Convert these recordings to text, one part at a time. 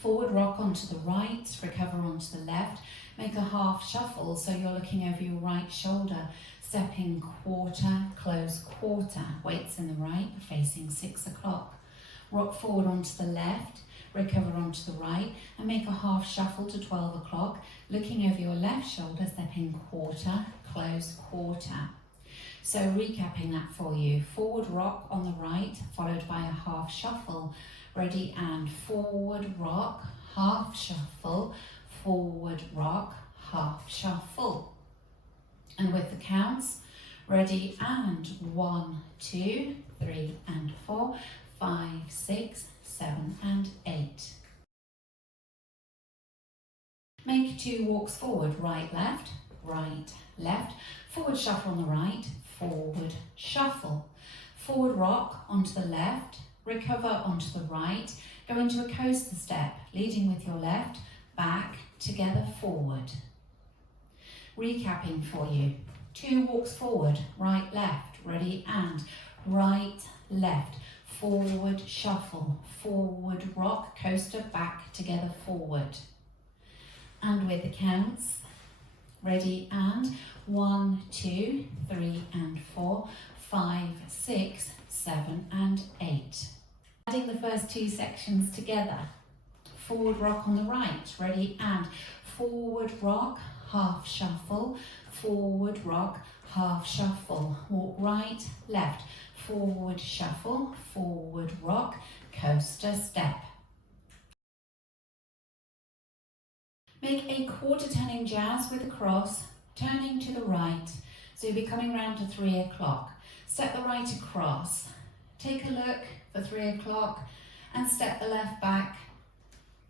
Forward rock onto the right, recover onto the left. Make a half shuffle so you're looking over your right shoulder. Stepping quarter, close quarter. Weights in the right, facing 6 o'clock. Rock forward onto the left, recover onto the right, and make a half shuffle to 12 o'clock. Looking over your left shoulder, stepping quarter, close quarter. So recapping that for you. Forward rock on the right, followed by a half shuffle. Ready, and forward rock, half shuffle, forward rock, half shuffle. And with the counts, ready, and 1, 2, 3, and 4, 5, 6, 7, and 8. Make 2 walks forward, right, left, forward shuffle on the right, forward shuffle. Forward rock onto the left, recover onto the right, go into a coaster step, leading with your left, back, together, forward. Recapping for you. 2 walks forward, right, left, ready, and right, left, forward shuffle, forward rock, coaster, back, together, forward. And with the counts, ready, and 1, 2, 3, and 4, 5, 6, 7, and 8. Adding the first 2 sections together. Forward rock on the right, ready, and forward rock, half shuffle, forward rock, half shuffle. Walk right, left, forward shuffle, forward rock, coaster step. Make a quarter turning jazz with a cross, turning to the right. So you'll be coming round to 3 o'clock. Step the right across. Take a look for 3 o'clock and step the left back.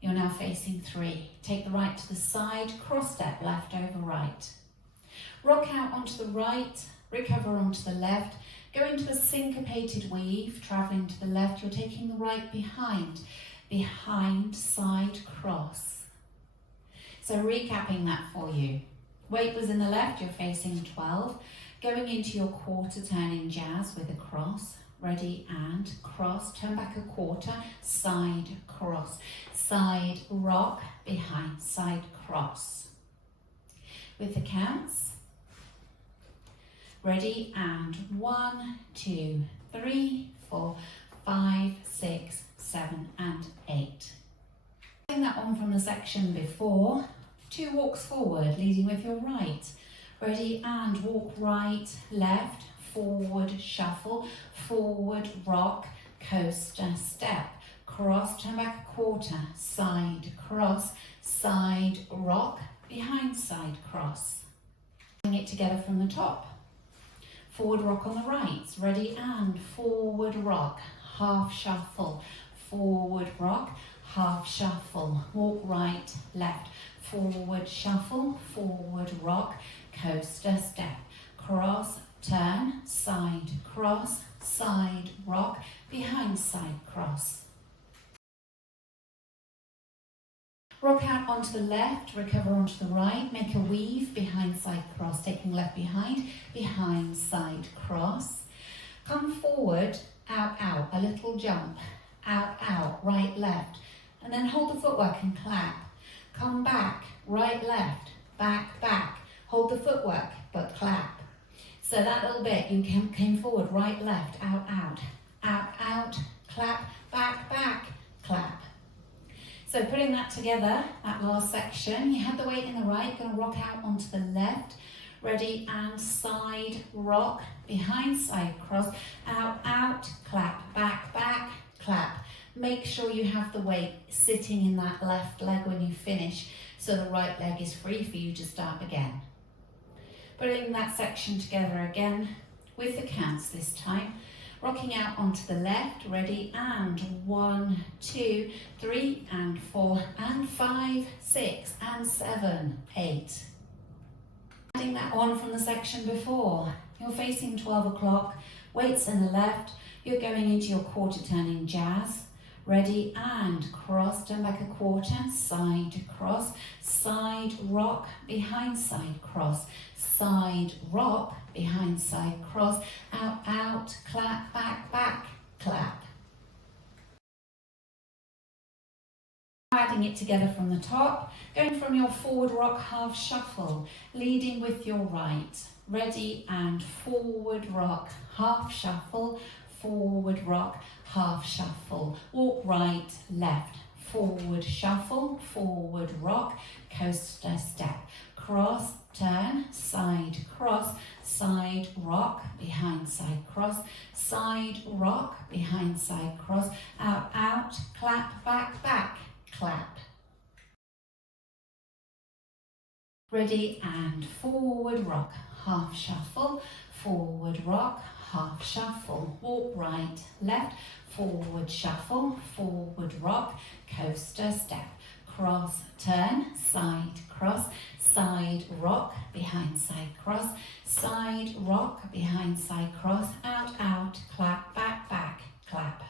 You're now facing 3. Take the right to the side, cross step left over right. Rock out onto the right, recover onto the left. Go into a syncopated weave, travelling to the left. You're taking the right behind, side cross. So recapping that for you. Weight was in the left, you're facing 12. Going into your quarter turning jazz with a cross. Ready, and cross, turn back a quarter, side cross. Side rock, behind, side cross. With the counts. Ready, and 1, 2, 3, 4, 5, 6, 7, and 8. Doing that one from the section before. 2 walks forward, leading with your right. Ready, and walk right, left, forward shuffle, forward rock, coaster step. Cross, turn back a quarter, side cross, side rock, behind, side cross. Bring it together from the top. Forward rock on the right, ready, and forward rock, half shuffle, forward rock, half shuffle, walk right, left, forward shuffle, forward rock, coaster step, cross, turn, side cross, side rock, behind, side cross. Rock out onto the left, recover onto the right, make a weave, behind, side cross, taking left behind, side cross. Come forward, out, out, a little jump, out, out, right, left, and then hold the footwork and clap. Come back, right, left, back, back, hold the footwork, but clap. So that little bit, you came forward, right, left, out, out, out, out, clap, back, back, clap. So putting that together, that last section, you had the weight in the right, going to rock out onto the left, ready, and side rock, behind, side cross, out, out, clap, back, back, clap. Make sure you have the weight sitting in that left leg when you finish, so the right leg is free for you to start again. Putting that section together again with the counts this time. Rocking out onto the left, ready, and 1, 2, 3, and 4, and 5, 6, and 7, 8. Adding that on from the section before. You're facing 12 o'clock, weights in the left, you're going into your quarter turning jazz. Ready, and cross, turn back a quarter, side cross, side rock, behind, side cross, side rock, behind, side cross, out, out, clap, back, back, clap. adding it together from the top, going from your forward rock half shuffle, leading with your right. Ready, and forward rock, half shuffle, forward rock, half shuffle. Walk right, left, forward shuffle, forward rock, coaster step. Cross, turn, side cross, side rock, behind side cross, side rock, behind side cross, out, out, clap, back, back, clap. Ready, and forward rock, half shuffle, forward rock, half shuffle. Walk right, left, forward shuffle, forward rock, coaster step. Cross, turn, side cross, side rock, behind side cross, side rock, behind side cross, out, out, clap, back, back, clap.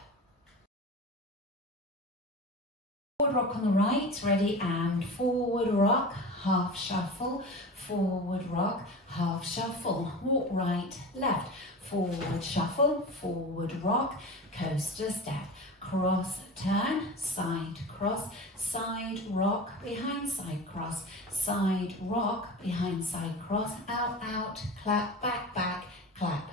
Forward rock on the right, ready, and forward rock, half shuffle, forward rock, half shuffle. Walk right, left, forward shuffle, forward rock, coaster step. Cross, turn, side cross, side rock, behind side cross, side rock, behind side cross, out, out, clap, back, back, clap.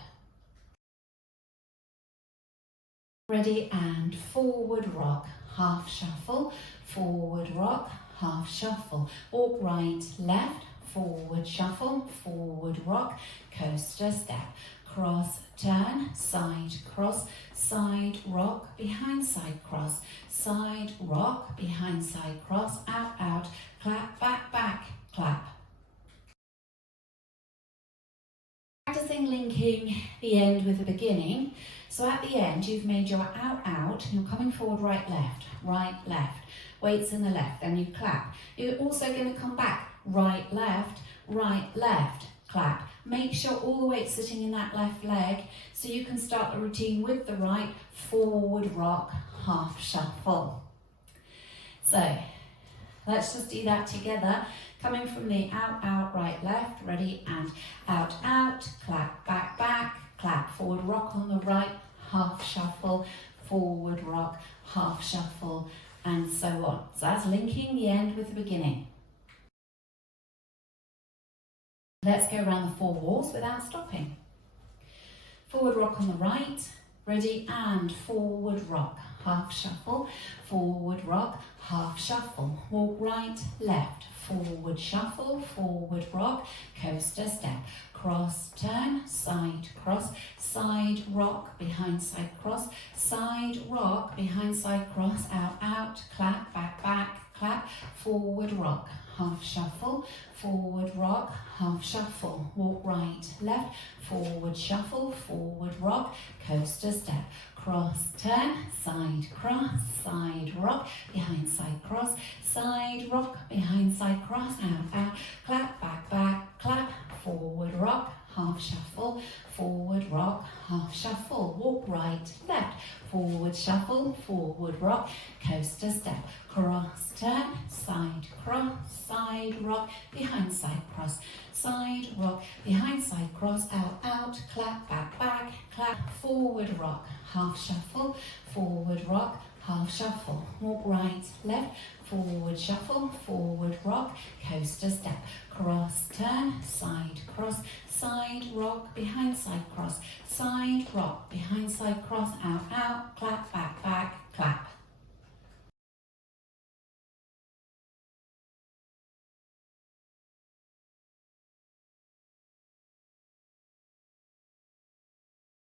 Ready, and forward rock, half shuffle, forward rock, half shuffle. Walk right, left, forward shuffle, forward rock, coaster step. Cross, turn, side cross, side rock, behind side cross, side rock, behind side cross, out, out, clap, back, back, clap. Practicing linking the end with the beginning. So at the end, you've made your out, out, and you're coming forward, right, left, weights in the left, and you clap. You're also going to come back, right, left, clap. Make sure all the weight's sitting in that left leg, so you can start the routine with the right, forward rock, half shuffle. So let's just do that together. Coming from the out, out, right, left, ready, and out, out, clap, back, back, clap. Forward rock on the right, half shuffle, forward rock, half shuffle, and so on. So that's linking the end with the beginning. Let's go around the four walls without stopping. Forward rock on the right, ready, and forward rock, half shuffle, forward rock, half shuffle. Walk right, left, forward shuffle, forward rock, coaster step. Cross, turn, side cross, side rock, behind side cross, side rock, behind side cross, out, out, clap, back, back, clap, forward rock, half shuffle, forward rock, half shuffle. Walk right, left, forward shuffle, forward rock, coaster step. Cross, turn, side cross, side rock, behind side cross, side rock, behind side cross, out, out, clap, back, back, clap, forward rock, half shuffle, forward rock, half shuffle. Walk right, left, forward shuffle, forward rock, coaster step. Cross, turn, side cross, side rock, behind side cross, side rock, behind side cross, out, out, clap, back, back, clap, forward rock, half shuffle, forward rock, half shuffle. Walk right, left, forward shuffle, forward rock, coaster step. Cross, turn, side cross, side rock, behind side cross, side rock, behind side cross, out, out, clap,